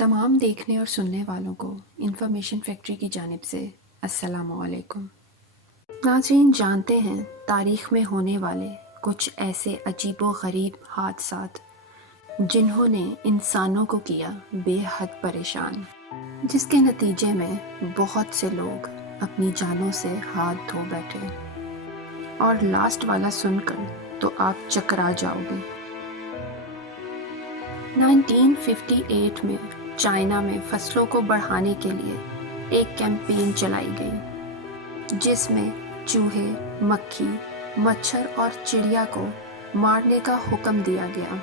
तमाम देखने और सुनने वालों को इंफॉर्मेशन फैक्ट्री की जानिब से अस्सलामु अलैकुम। नाज़रीन, जानते हैं तारीख़ में होने वाले कुछ ऐसे अजीबो गरीब हादसात जिन्होंने इंसानों को किया बेहद परेशान, जिसके नतीजे में बहुत से लोग अपनी जानों से हाथ धो बैठे। और लास्ट वाला सुनकर तो आप चकरा जाओगे। 1958 में चाइना में फसलों को बढ़ाने के लिए एक कैंपेन चलाई गई, जिसमें चूहे, मक्खी, मच्छर और चिड़िया को मारने का हुक्म दिया गया।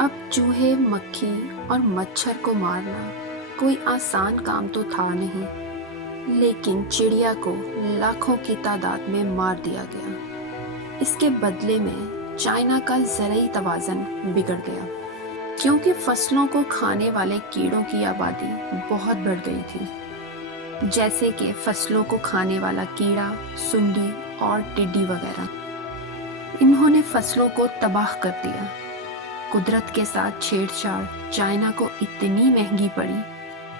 अब चूहे, मक्खी और मच्छर को मारना कोई आसान काम तो था नहीं, लेकिन चिड़िया को लाखों की तादाद में मार दिया गया। इसके बदले में चाइना का ज़राई तवाज़न बिगड़ गया, क्योंकि फसलों को खाने वाले कीड़ों की आबादी बहुत बढ़ गई थी, जैसे कि फसलों को खाने वाला कीड़ा, सुंडी और टिड्डी वगैरह। इन्होंने फसलों को तबाह कर दिया। कुदरत के साथ छेड़छाड़ चाइना को इतनी महंगी पड़ी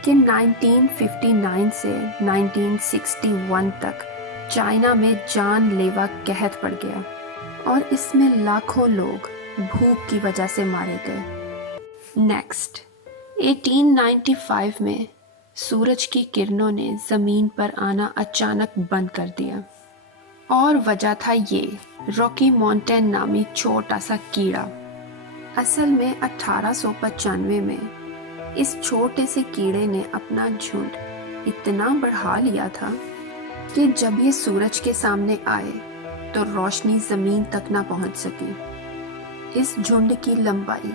कि 1959 से 1961 तक चाइना में जानलेवा कहर पड़ गया और इसमें लाखों लोग भूख की वजह से मारे गए। नेक्स्ट 1895 में सूरज की किरणों ने ज़मीन पर आना अचानक बंद कर दिया, और वजह था ये रॉकी माउंटेन नामी छोटा सा कीड़ा। असल में 1895 में इस छोटे से कीड़े ने अपना झुंड इतना बढ़ा लिया था कि जब ये सूरज के सामने आए तो रोशनी ज़मीन तक ना पहुंच सकी। इस झुंड की लंबाई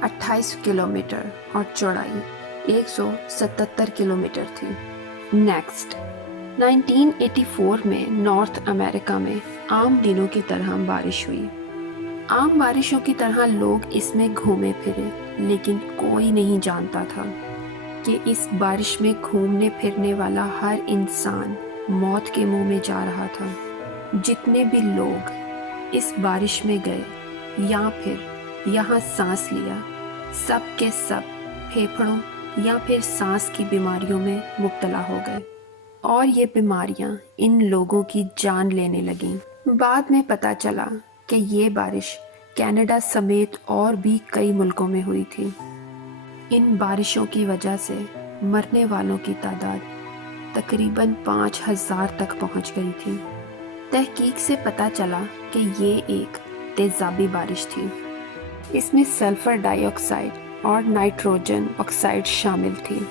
28 किलोमीटर और चौड़ाई 177 किलोमीटर थी। नेक्स्ट 1984 में नॉर्थ अमेरिका में आम दिनों की तरह बारिश हुई। आम बारिशों की तरह लोग इसमें घूमे फिरे, लेकिन कोई नहीं जानता था कि इस बारिश में घूमने फिरने वाला हर इंसान मौत के मुंह में जा रहा था। जितने भी लोग इस बारिश में गए या फिर यहाँ सांस लिया, सब के सब फेफड़ों या फिर सांस की बीमारियों में मुब्तला हो गए, और ये बीमारियां इन लोगों की जान लेने लगीं। बाद में पता चला कि ये बारिश कनाडा समेत और भी कई मुल्कों में हुई थी। इन बारिशों की वजह से मरने वालों की तादाद तकरीबन 5000 तक पहुंच गई थी। तहकीक से पता चला कि ये एक तेज़ाबी बारिश थी। इसमें सल्फर डाइऑक्साइड और नाइट्रोजन ऑक्साइड शामिल थी,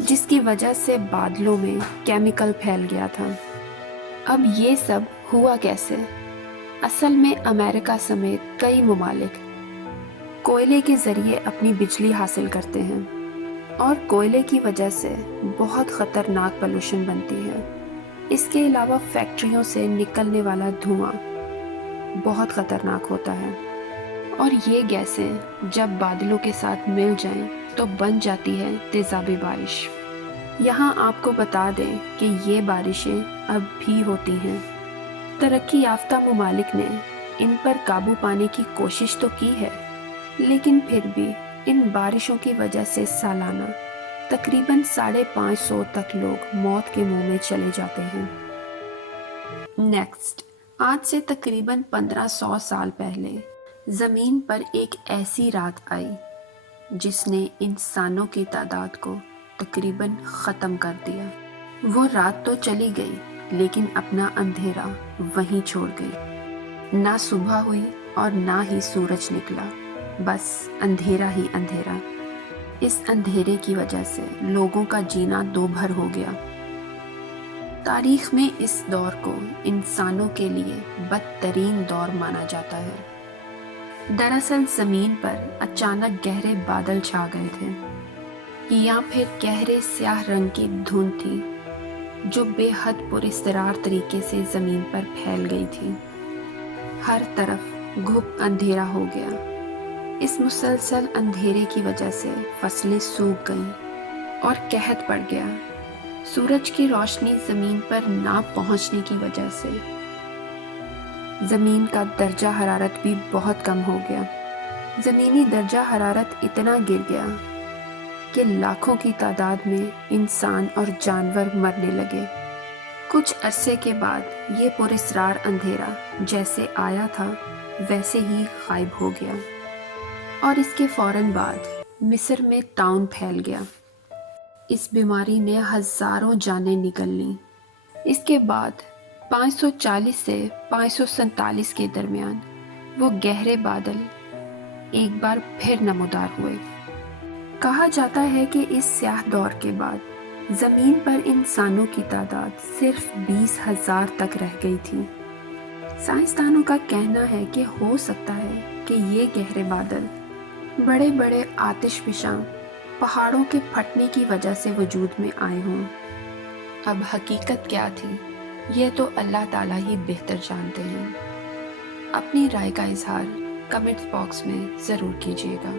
जिसकी वजह से बादलों में केमिकल फैल गया था। अब ये सब हुआ कैसे? असल में अमेरिका समेत कई ममालिक कोयले के ज़रिए अपनी बिजली हासिल करते हैं, और कोयले की वजह से बहुत ख़तरनाक पोल्यूशन बनती है। इसके अलावा फैक्ट्रियों से निकलने वाला धुआं बहुत ख़तरनाक होता है, और ये गैसें जब बादलों के साथ मिल जाएं तो बन जाती है तेज़ाबी बारिश। यहाँ आपको बता दें कि ये बारिशें अब भी होती हैं। तरक्की याफ्ता ममालिक ने इन पर काबू पाने की कोशिश तो की है, लेकिन फिर भी इन बारिशों की वजह से सालाना तकरीबन 550 तक लोग मौत के मुंह में चले जाते हैं। नेक्स्ट, आज से तकरीबन 1500 साल पहले ज़मीन पर एक ऐसी रात आई जिसने इंसानों की तादाद को तकरीबन ख़त्म कर दिया। वो रात तो चली गई, लेकिन अपना अंधेरा वहीं छोड़ गई। ना सुबह हुई और ना ही सूरज निकला, बस अंधेरा ही अंधेरा। इस अंधेरे की वजह से लोगों का जीना दो भर हो गया। तारीख में इस दौर को इंसानों के लिए बदतरीन दौर माना जाता है। दरअसल ज़मीन पर अचानक गहरे बादल छा गए थे, या फिर गहरे स्याह रंग की धुंध थी जो बेहद पुरस्तिरार तरीके से ज़मीन पर फैल गई थी। हर तरफ घुप अंधेरा हो गया। इस मुसलसल अंधेरे की वजह से फसलें सूख गईं और कहत पड़ गया। सूरज की रोशनी ज़मीन पर ना पहुंचने की वजह से ज़मीन का दर्जा हरारत भी बहुत कम हो गया। ज़मीनी दर्जा हरारत इतना गिर गया کہ لاکھوں کی تعداد میں انسان اور جانور مرنے لگے۔ کچھ عرصے کے بعد یہ پراسرار اندھیرا جیسے آیا تھا ویسے ہی غائب ہو گیا، اور اس کے فوراً بعد مصر میں طاعون پھیل گیا۔ اس بیماری نے ہزاروں جانیں نگل لیں۔ اس کے بعد 540 سے 547 کے درمیان وہ گہرے بادل ایک بار پھر نمودار ہوئے۔ کہا جاتا ہے کہ اس سیاہ دور کے بعد زمین پر انسانوں کی تعداد صرف 20,000 تک رہ گئی تھی۔ سائنسدانوں کا کہنا ہے کہ ہو سکتا ہے کہ یہ گہرے بادل بڑے بڑے آتش فشاں پہاڑوں کے پھٹنے کی وجہ سے وجود میں آئے ہوں۔ اب حقیقت کیا تھی یہ تو اللہ تعالیٰ ہی بہتر جانتے ہیں۔ اپنی رائے کا اظہار کمنٹ باکس میں ضرور کیجیے گا۔